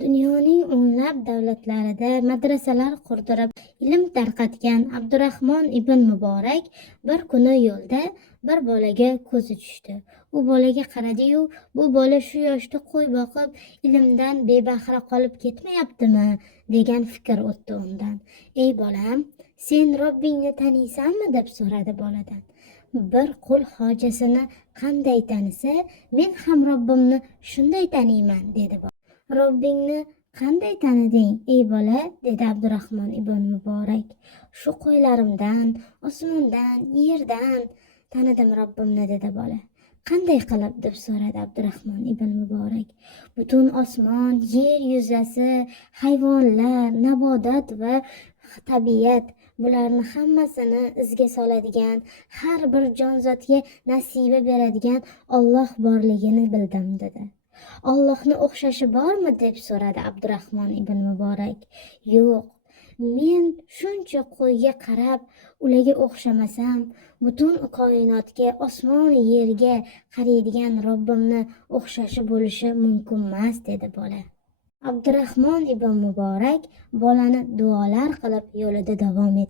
Dunyoning o'nlab davlatlarida madrasalar qurdirib, ilm tarqatgan Abdurahmon ibn Muborak bir kuni yo'lda bir bolaga ko'zi tushdi. U bolaga qaradi-yu, bu bola shu yoshda qo'y boqib, ilmdan bebahra qolib ketmayaptimi, degan fikr o'tdi undan. Ey bolam, sen Robbingni taniysanmi, deb so'radi boladan. Bir qul hojasini qanday tanisa, men ham Robbimni shunday taniyman, dedi bola. Robbingni qanday taniding, ey bola, dedi Abdurahmon ibn Muborak. Shu qo'ylarimdan, osmondan, yerdan tanidim Robbimni, dedi bola. Qanday qilib, deb so'radi Abdurahmon ibn Muborak. Butun osmon, yer yuzasi, hayvonlar, nabotat va tabiat, bularni hammasini izga soladigan, har bir jonzotga nasiba beradigan Alloh borligini bildim, dedi. Allohni o'xshashi bormi, deb so'radi Abdurahmon ibn Muborak. Yo'q, men shuncha qo'yga qarab, ularga o'xshamasam, butun koinotga, osmon yerga qaraydigan Robbimni o'xshashi bo'lishi mumkinmas, dedi bola. Abdurahmon ibn Muborak bolani duolar qilib yo'lida davom etdi.